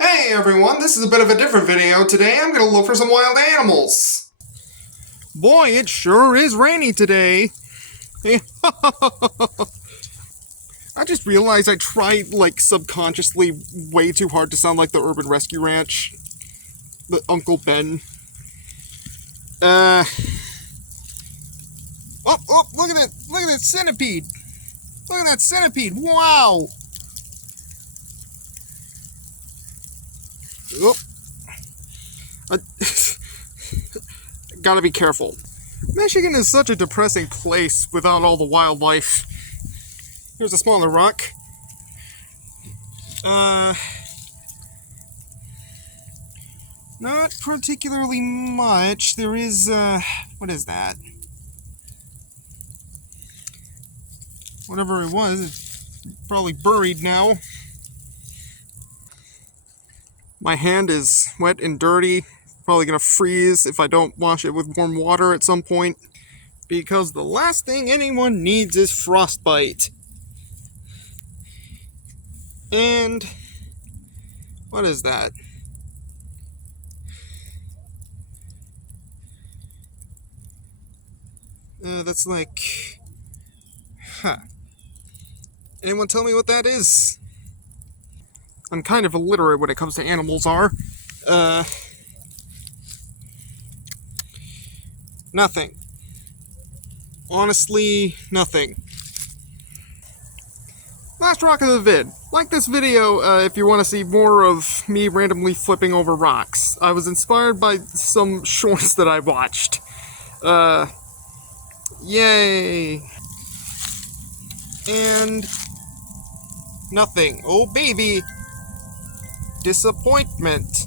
Hey everyone, this is a bit of a different video. Today I'm gonna look for some wild animals. Boy, it sure is rainy today. I just realized I tried, subconsciously way too hard to sound like the Urban Rescue Ranch. The Uncle Ben. Oh, look at that! Look at that centipede! Look at that centipede! Wow! Oh. Gotta be careful. Michigan is such a depressing place without all the wildlife. Here's a smaller rock. Not particularly much. There is, what is that? Whatever it was, it's probably buried now. My hand is wet and dirty. Probably gonna freeze if I don't wash it with warm water at some point. Because the last thing anyone needs is frostbite. And what is that? That's like... Anyone tell me what that is? I'm kind of illiterate when it comes to animals Nothing. Honestly, nothing. Last rock of the vid. Like this video if you want to see more of me randomly flipping over rocks. I was inspired by some shorts that I watched. Yay! And... nothing. Oh baby! Disappointment.